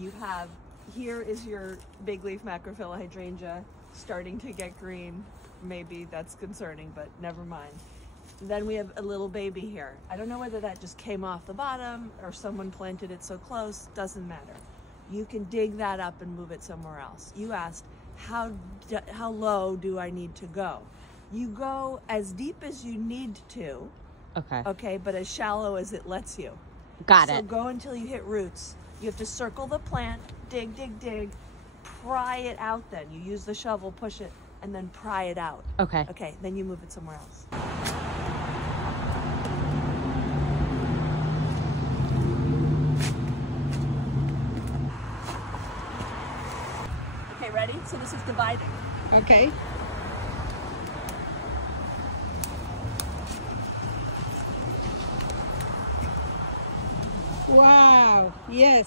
You have, here is your big leaf macrophylla hydrangea starting to get green. Maybe that's concerning, but never mind. Then we have a little baby here. I don't know whether that just came off the bottom or someone planted it so close, doesn't matter. You can dig that up and move it somewhere else. You asked, how low do I need to go? You go as deep as you need to. Okay. Okay, but as shallow as it lets you. Got it. So go until you hit roots. You have to circle the plant, dig, dig, dig, pry it out then. You use the shovel, push it, and then pry it out. Okay. Okay, then you move it somewhere else. Okay, ready? So this is dividing. Okay. Wow, yes.